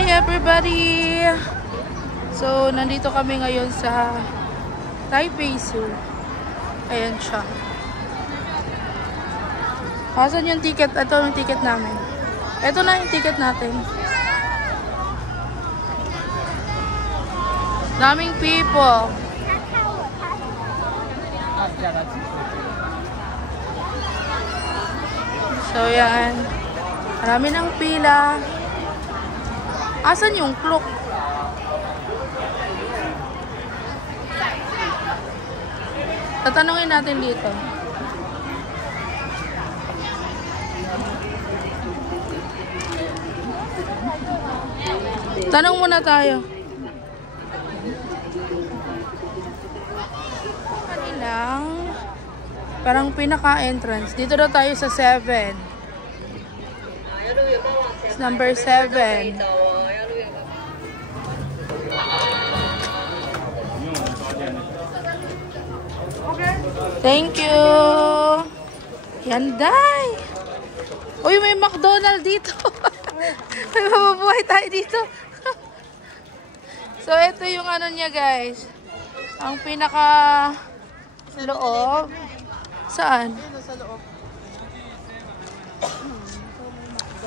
Hi everybody! So, nandito kami ngayon sa Taipei Zoo. Ayan siya. Asan yung ticket? Ito yung ticket namin. Ito na yung ticket natin. Daming people. So, yan. Marami ng pila. Asan yung clock? Tatanungin natin dito. Tanong muna tayo. Kanilang parang pinaka-entrance. Dito daw tayo sa 7. Number 7. Thank you. Yanday. Uy, may McDonald's dito. May mabubuhay tayo dito. So, ito yung ano niya, guys. Ang pinaka loob. Saan? Sa loob.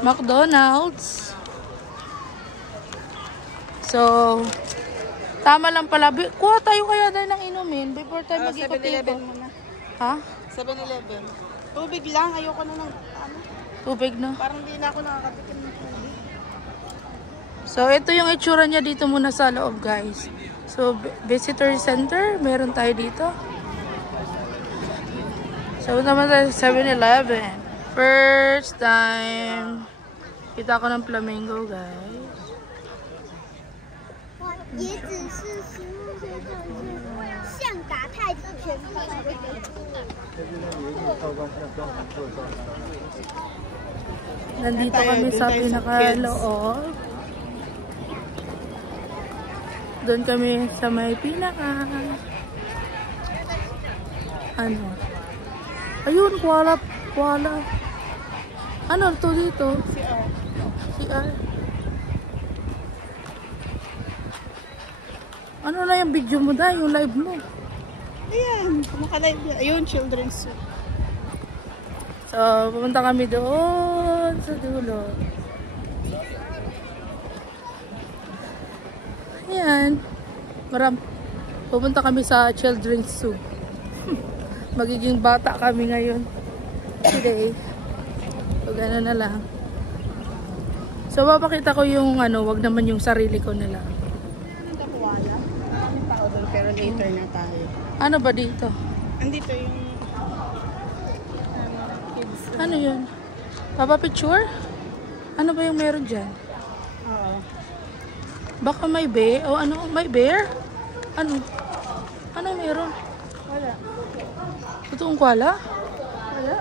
McDonald's. So, tama lang pala. Kuha tayo kaya dahil ng inumin before tayo mag-ikot-ikot. Muna. Ha? 7-Eleven. Tubig lang. Ayoko na ng ano. Tubig na. Parang hindi na ako nakakatikim ng tubig. So, ito yung itsura niya dito muna sa loob, guys. So, visitor center. Meron tayo dito. So, naman tayo sa 7-Eleven. First time. Kita ko ng flamingo, guys. Nandito kami sa pinaka-loob. Doon kami sa may pinaka ano. Ayun, koala. Ano to dito? CR. Ano na yung video mo dahil? Yung live mo? Ayan. Kumaka-live yan. Ayun, children's zoo. So, pumunta kami doon sa dulo. Ayan. Pupunta kami sa children's zoo. Magiging bata kami ngayon. Today. So, gano'n na lang. So, papakita ko yung ano, wag naman yung sarili ko na lang. Anong kapuwala? Anong tao doon, pero later na tayo. Ano ba dito? Andito yung kids. Ano yun? Papa picture? Ano ba yung meron dyan? Oo. Baka may bear? O ano? May bear? Ano? Ano meron? Wala. Totoong koala? Wala.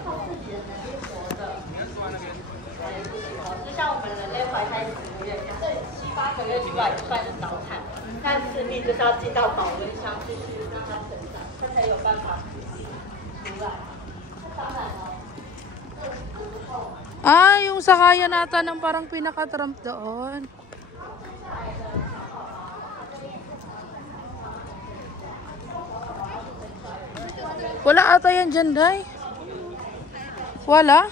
但是你就是要进到保温箱去，让它成长，它才有办法出来。当然了。 Ah, yung sakaya nata ng parang pinaka-trump doon. Wala ata yan dyan, Day. Wala?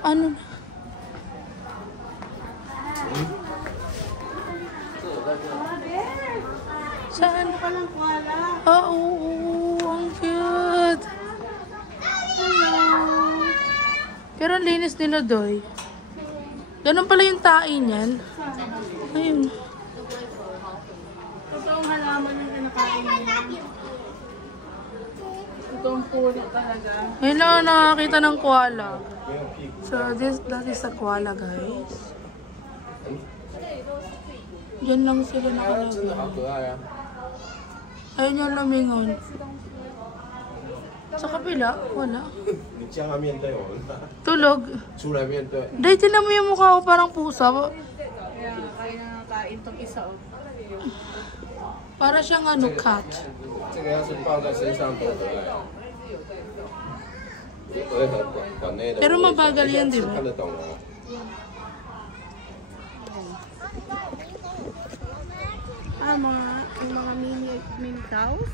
Ano na? Saan? Walang koala. Ah, oo. Ang cute. Pero ang linis nila, Doy. Ganun pala yung tae niyan. Ayun. Totoong halaman yung kinakain nila. Totoong puno talaga. Ngayon lang ako nakakita ng koala. So, that is a koala, guys. Diyan lang sila nakalagay. Ayun yung lamingon. Sa kabila, wala. Tulog. Dahil tinan mo yung mukha ko parang pusa. Kaya kaya nakain tong isa. Para siyang ano, cat. Pero mabagal yan, di ba? Yung mga mini cows.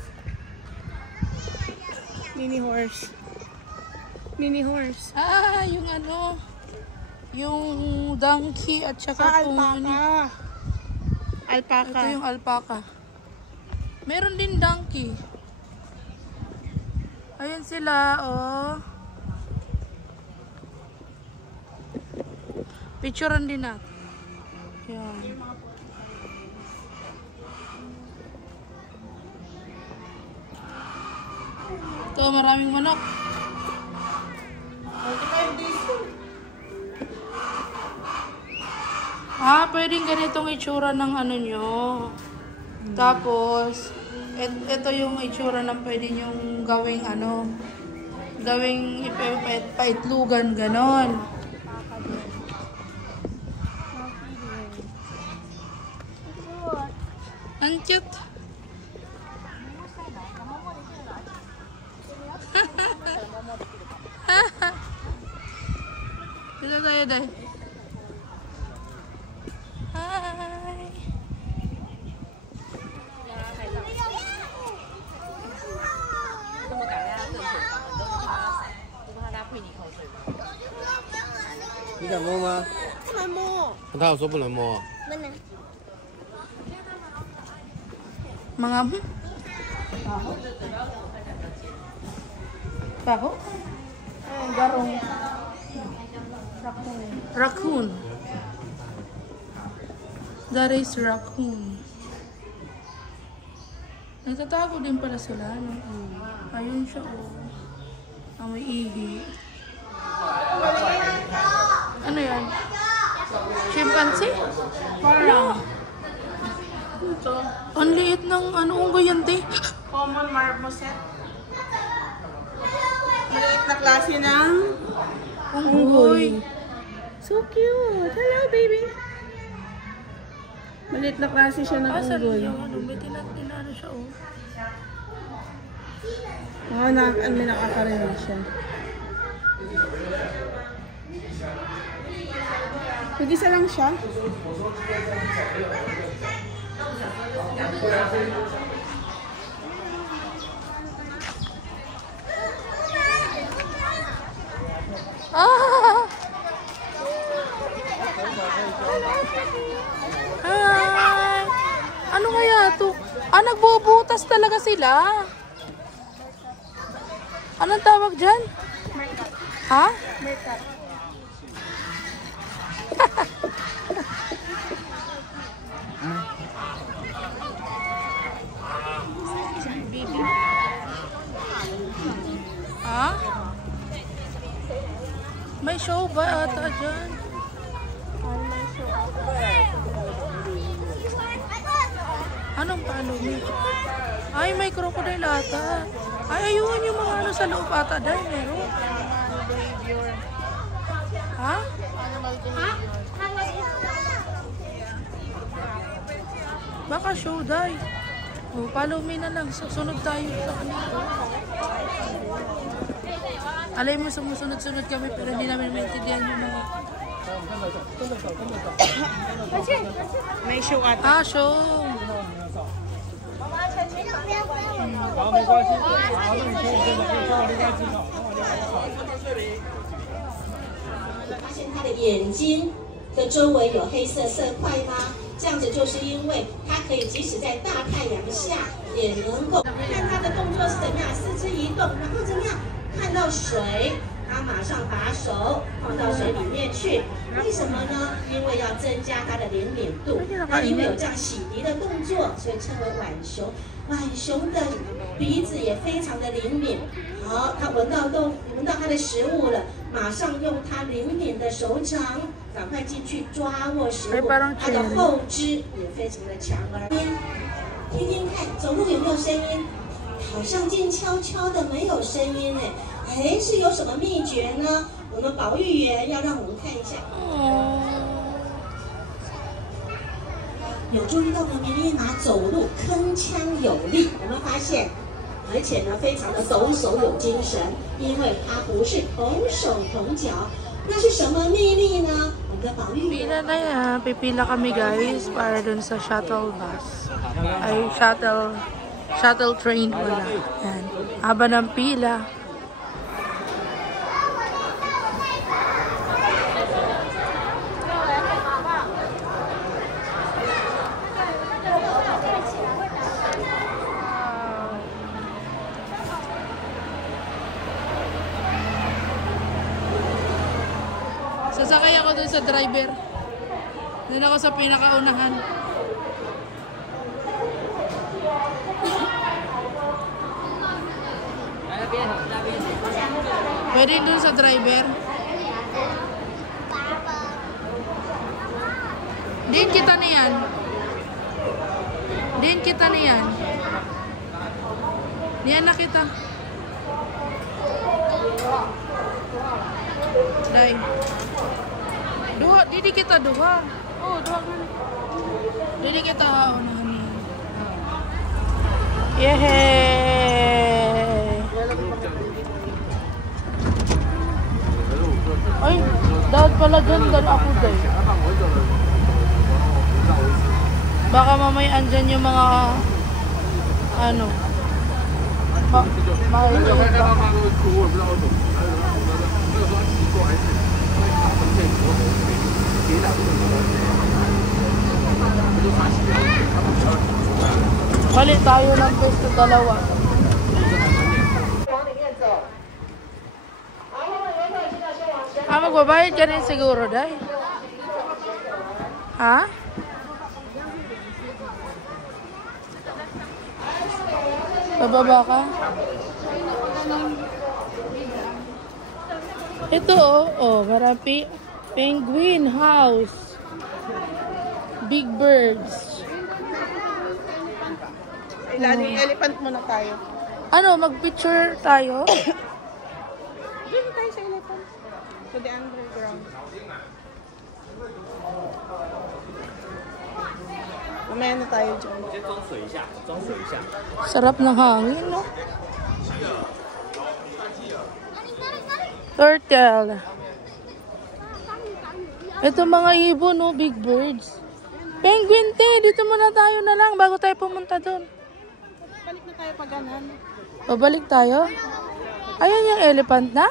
Mini horse. Mini horse. Ah, yung ano, yung donkey at saka Alpaca. Alpaca. Ito yung alpaca. Meron din donkey. Ayan sila, oh. Picturean din natin. Yan. Ito, maraming manok. Ah, pwedeng ganitong itsura ng ano nyo. Tapos, ito yung itsura ng pwede nyong gawing ano, gawing paitlugan, ganon. Ang cute. Dito tayo dahil. Hi!你敢摸吗？不能摸。他有说不能摸。不能。 Mga Baho? Garong. Raccoon. That is raccoon. Nagtatago din pala sila, no? Ayun siya, oh. Ang may ihi. Ano yan? Chimpanzee? Parang. Ang liit ng ano, unggoy yan, te. Common marmoset. Maliit na klase ng Unggoy. So cute. Hello, baby. Maliit na klase siya ng Saan unggoy. yung ano? May tinano siya, oh. May nakakarinig siya. Nag-isa lang siya. Ah! Hi! Ano kaya to? Ah, nagbubutas talaga sila. Anong tawag dyan? Ha? Meerkat. Ha? May show ba ata dyan? Anong palumi? Ay, may crocodile ata. Ay, ayun yung mga ano sa loob ata dahil meron. Ha? Baka show dahil. Oh, follow me na lang. Sunod tayo sa kanila. Alay mo, sumusunod-sunod kami pero hindi namin maintindihan yung mga... May show ata. Ah, show! 好，没关系，好，那你可以跟着，可以上另外机场。发现它的眼睛的周围有黑色色块吗？这样子就是因为它可以即使在大太阳下也能够看它的动作是怎么样，四肢移动，然后怎么样看到水，它马上把手放到水里面去。为什么呢？因为要增加它的灵敏度。那因为有这样洗涤的动作，所以称为浣熊。浣熊的鼻子也非常的灵敏。好，它闻到它的食物了，马上用它灵敏的手掌赶快进去抓握食物。它的后肢也非常的强而听听看，走路有没有声音？好像静悄悄的，没有声音哎。哎，是有什么秘诀呢？我们保育员要让我们看一下。有注意到吗？明丽马走路铿锵有力，有没有发现？而且呢非常的抖擞有精神，因为它不是同手同脚。那是什么秘密呢？我们的保育员 Pila na yan. Pipila kami guys para dun sa shuttle bus. Ay, shuttle train wala. Yan. Haba ng pila. Sasakay ako dun sa driver. Dun ako sa pinakaunahan. Pwede dun sa driver. Din kita niyan. Din kita niyan. Niyan na kita. Dai. Duha, didi kita duha. Oh, duha kan. Didi kita unahan niya. Yehey! Ay, dapat pala dyan ako dahil. Baka mamaya andyan yung mga ano Palit tayo ng pesto dalawa. Magbabayad ka rin siguro, Day? Ha? Bababa ka? Ito, marami. Penguin House. Big Birds. Ilalim elephant muna tayo. Ano, mag-picture tayo? Dito tayo sa elephant. To the underground. Mamaya na tayo dyan. Sarap ng hangin, no? Turtle. Ito mga ibon, no? Big birds. Penguin, te. Dito muna tayo na lang bago tayo pumunta doon. Balik na tayo pag ganan. Babalik tayo? Ayan yung elephant na?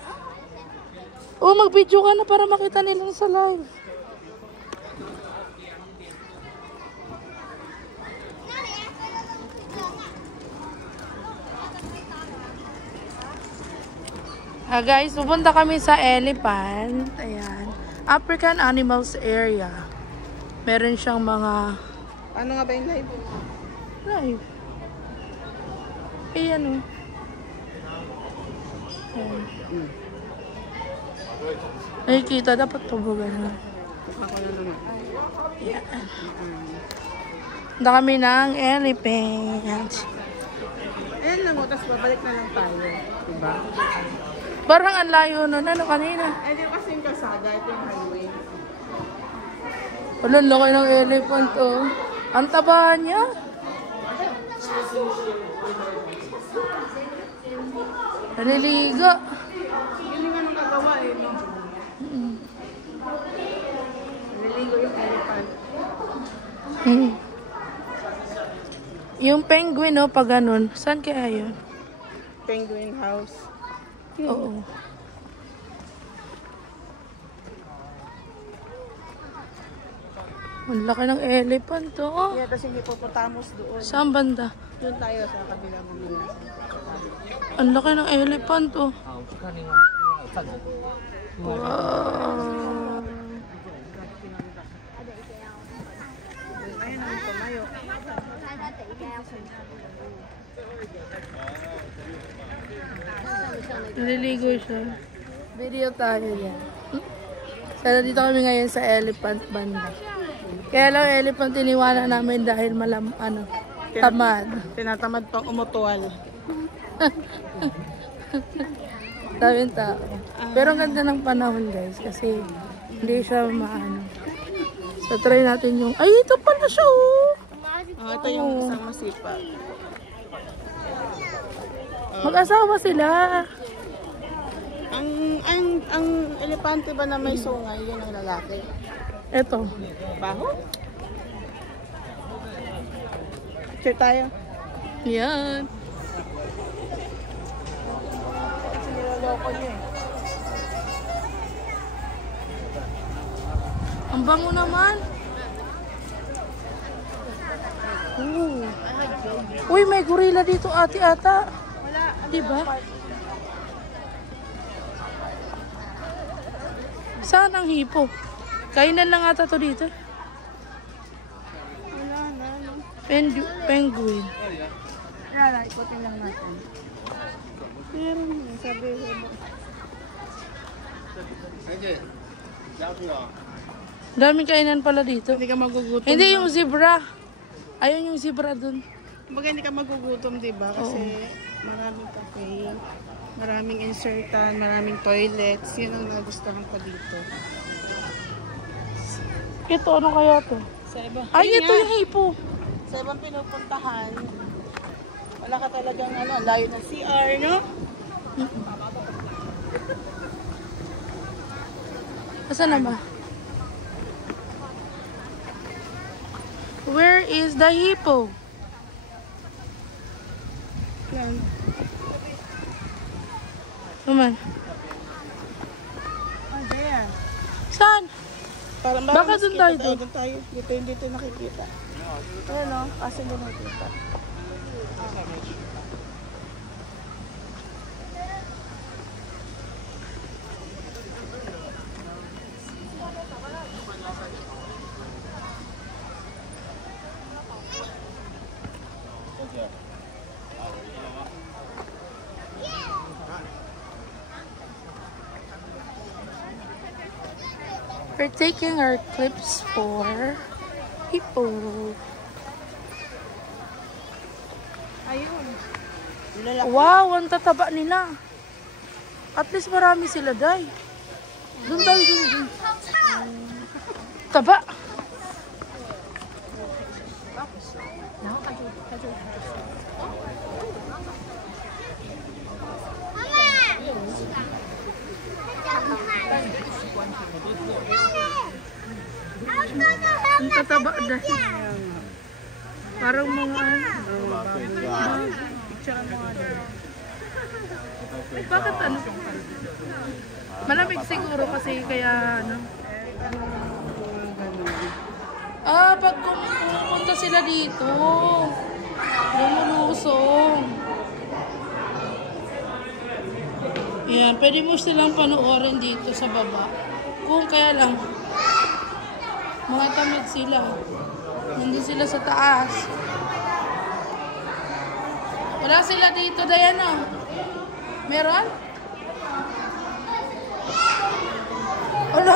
Mag-video ka na para makita nila sa live. Guys, pupunta kami sa elephant. Ayan. African Animals Area. Meron siyang mga... Ano nga ba yung live? Live. Ayan o. Ayan. Nakikita, dapat tubugan na. Ako na naman. Ayan. Punta kami ng elephant. Ayan lang, tapos babalik na lang tayo. Diba? Parang ang layo nun. Ano kanina? Ay, di kasi yung kasada. Ito yung highway. Wala, laki ng elephant, oh. Ang taba niya. Naliliga. Hindi nga nung kagawa eh. Naliligo yung elephant. Yung penguin, oh, pag ganun. Saan kaya yun? Penguin House. Oo. Ang laki ng elephant, oh. Yeah, tapos yung hippopotamus doon. Saan banda? Doon tayo sa kabila mamaya. Ang laki ng elephant, oh. Wow. Ayun ang tumayo. Naliligo siya. Video tayo yan. Sana dito kami ngayon sa elephant banda. Kaya lang elephant iniwanan namin dahil tamad. Tinatamad pang umutual. Daming tao. Pero ang ganda ng panahon guys kasi hindi siya maano. So try natin yung... Ay, ito pala siya, oh! Ito yung isang masipag. Mag-asawa sila. Ang elepante ba na may sungay, yun ang lalaki? Eto. Baho? Picture tayo. Yan. Niloloko niya eh. Ang bango naman. Uy, may gorilla dito ate ata. Wala. Diba? Saan ang hipo? Kainan lang ata to dito. Wala na. No? Penguin. Wala, ikutin lang natin. Meron mo, sabi mo. Daming kainan pala dito. Hindi ka magugutom. Hindi yung zebra. Ayun yung zebra dun. Kumbaga hindi ka magugutom, di ba? Kasi maraming cafe, maraming insertan, maraming toilets. Yun ang nagustuhan ko dito. Ito, ano kaya to? Sa iba. Ay, Yun ito nga, yung hipo. sa ibang pinupuntahan, wala ka talagang layo ng CR, no? Asan na ba? Where is the hippo? Yan. Come on. Oh, there. Saan? Parang Baka mas dun kita tayo. Dun tayo. Dito nakikita. Ayan o, kasi doon nakikita. We're taking our clips for hippo. Ayun. Lalaki. Wow, ang tataba nila. At least marami sila, day. Doon tayo, doon. Taba. Ang tataba, day. Parang mga bakit ano? Malamig siguro kasi kaya ano. Pag pumunta sila dito, lumulusong. Yan, pwede mo silang panoorin dito sa baba. Kung kaya lang, mga tamad sila. Nandun sila sa taas. Wala sila dito, Diana. Meron? Wala,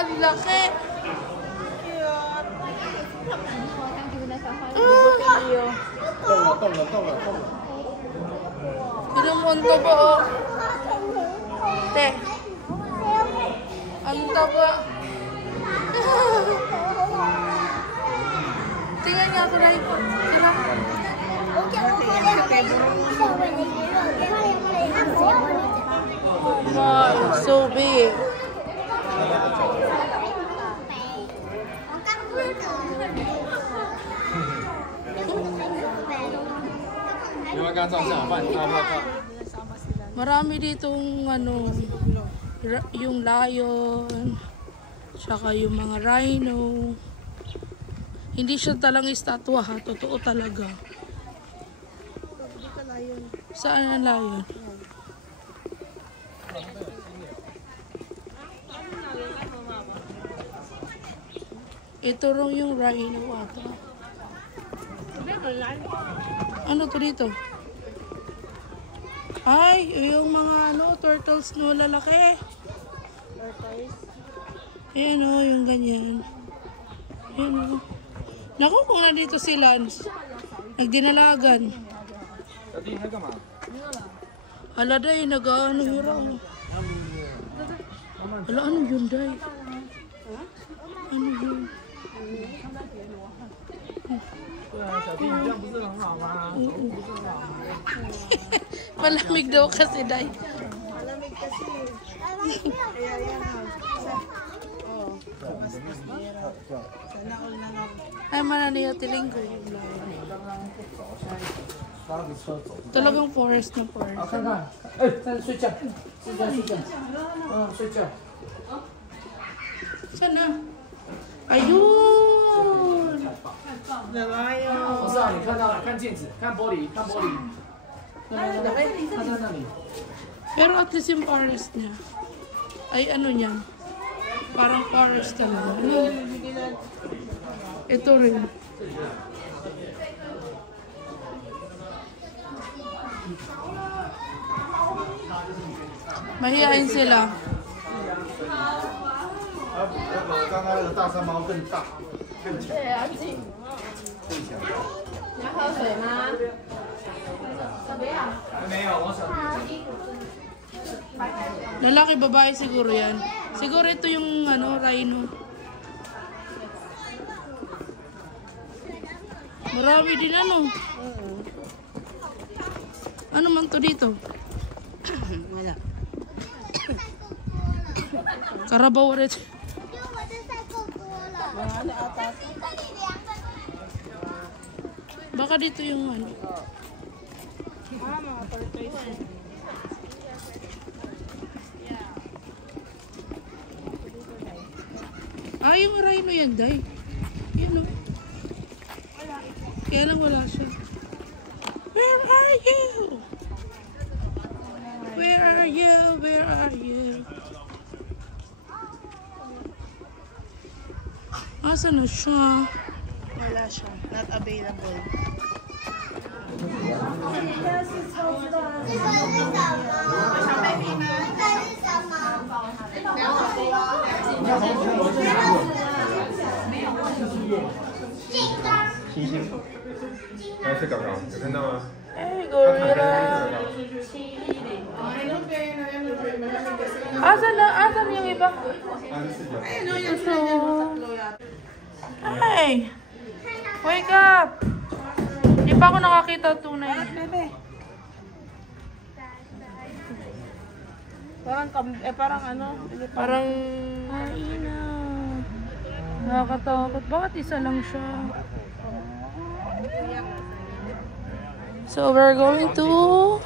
ang laki. Pinumunto ba, oh? Te. Ang taba. Tingnan nga ako na ito. Sila. Wow, it's so big. Marami ditong ano, yung lion, tsaka yung mga rhino. Hindi siya talang estatwa ha, totoo talaga. Saan ang lion? Ito rin yung rhino ata. Ano to dito? Ay, yung mga ano, turtles no, lalaki. Turtles? Ayan o, yung ganyan. Ayan o. Naku, kung nandito sila, nagdinalagan. Ala day, nag-ano hiraw. Ala, ano yun day? Ano yun? 小弟这样不是很好吗？走路不是很好吗？ Malamig daw kasi, Day. Malamig kasi. Kaya yan oh. Sana all na nga. Ay, mananiya tilinggo. Talagang forest na forest. 看看，哎，在睡觉，睡觉，睡觉，睡觉。 Saan na? Ayun! Nalayo. 不是啊，你看到了，看镜子，看玻璃，看玻璃。看在那里。 Pero at least yung forest niya. Ay, ano niya? Parang forest talaga. Ano? Ito rin. Mahihain sila. 刚刚那个大山猫更大，更强。对，安静。更强。你要喝水吗？还没有，我手机。 Lalaki, babae siguro yan. Siguro ito yung ano, rhino. Marami din ano. Ano man to dito? Wala. Karabaw rin. Baka dito yung ano. Mga tortoise. Ah, yung rhino yan, Day. Yan o. Kaya lang wala siya. Where are you? Where are you? Where are you? Asa na siya? Wala siya. Not available. Ese cabrón, ¿qué te andaba? Ay, gorilla. Asan yung iba? Ay! Wake up! Di pa ako nakakita tunay. Parang ano? Parang... Ay, na. Nakakatakot. Bakit isa lang siya? So, we're going to...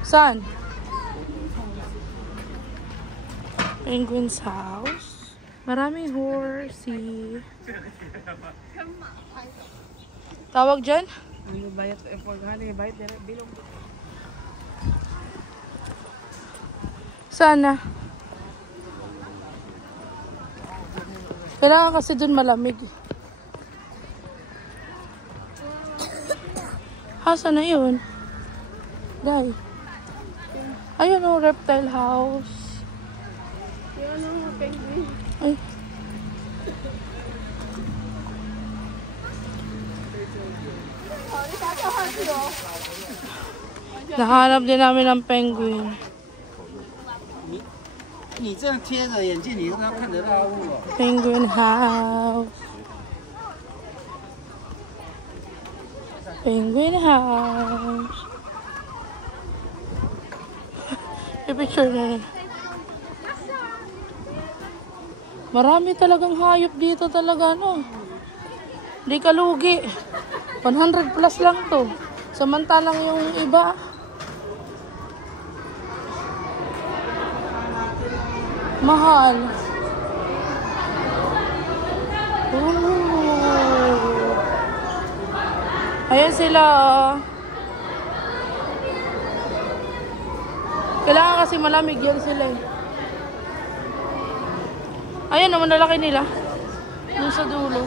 Saan? Penguin's house. Maraming horsey. Tawag dyan? Ano bayat? Bayat bilog. Saan na? Kailangan kasi dun malamig. Asa na yun? Day. Ayun o, reptile house. Yan ang penguin. Ay. Nahanap din namin ng penguin. 你这样贴着眼镜，你都看得到物哦。 Penguin house. Penguin house. I-picture na rin. Marami talagang hayop dito talaga, no? Hindi ka lugi. 100 plus lang to. Samantalang yung iba, mahal. Ooh. Ayan sila. Kailangan kasi malamig yan sila eh. Ayan naman lalaki nila. Doon sa dulo.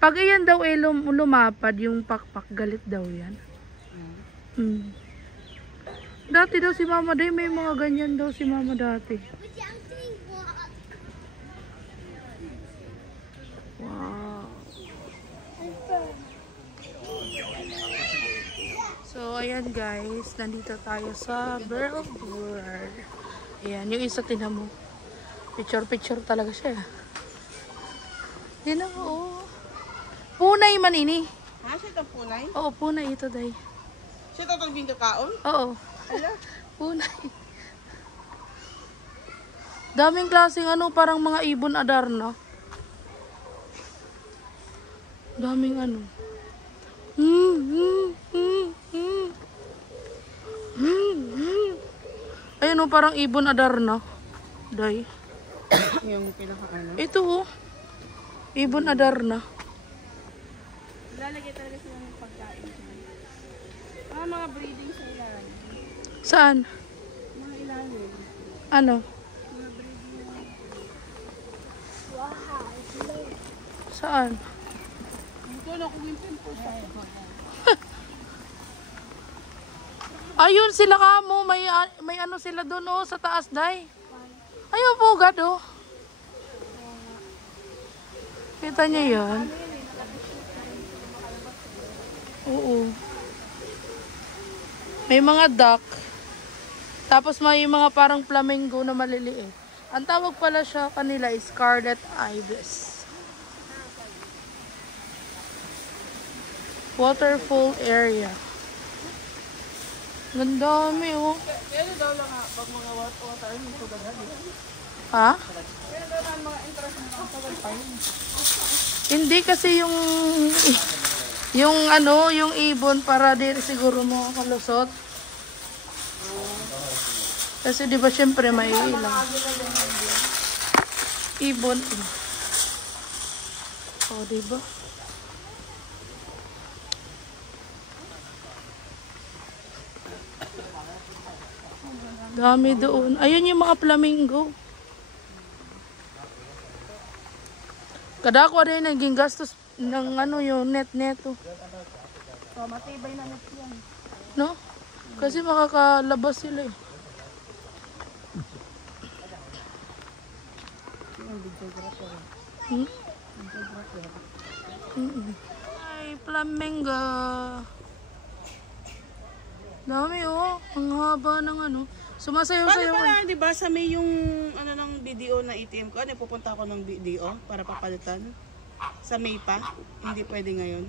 Pag iyan daw eh lumapad yung pakpak, galit daw yan. Dati daw si mama day, may mga ganyan daw si mama dati. Wow. So ayan guys, nandito tayo sa Bird World. Ayan, yung isa tinan mo. Picture talaga siya. Di na, oo. Punay man ini. Ha? Siya itong punay? Oo, punay ito, day. Siya itong bingkakaon? Oo. Ala? Punay. Daming klaseng ano, parang mga ibon Adarna. Daming ano. Ayun o, parang ibon Adarna. Day. Yung pinaka-ano? Ito o. Ibon Adarna. Lalagay talaga sila ng pagkain. Mga breeding sa ilalim. Saan? Mga ilalim. Ano? Mga breeding. Saan? Ito na kung yung pimples sa Ayun sila kamo, may ano sila doon oh, sa taas, day. Ayun po, God oh. Kita niyo yan? Oo. May mga duck. Tapos may mga parang flamingo na maliliit. Ang tawag pala siya kanila is scarlet ibis. Waterfall area. Gandami oh. Pero daw lang nga, pag mga water, hindi ko gagawin. Ha? Pero daw lang mga interest mo ng tagal pa yun. Hindi kasi yung ano, yung ibon para di siguro mo kalusot. Kasi di ba syempre may ilang ibon. Oh, di ba? Dami doon. Ayun yung mga flamingo. Kadako rin naging gastos ng ano yung net neto. So, matibay na net yan. No? Kasi makakalabas sila eh. Ay, flamingo. Dami oh. Ang haba ng ano. Sumasayaw-sayaw. Paano pala, di ba, sa may yung ano ng BDO na ATM ko, ano, pupunta ako ng BDO para papalitan? Sa May pa? Hindi pwede ngayon?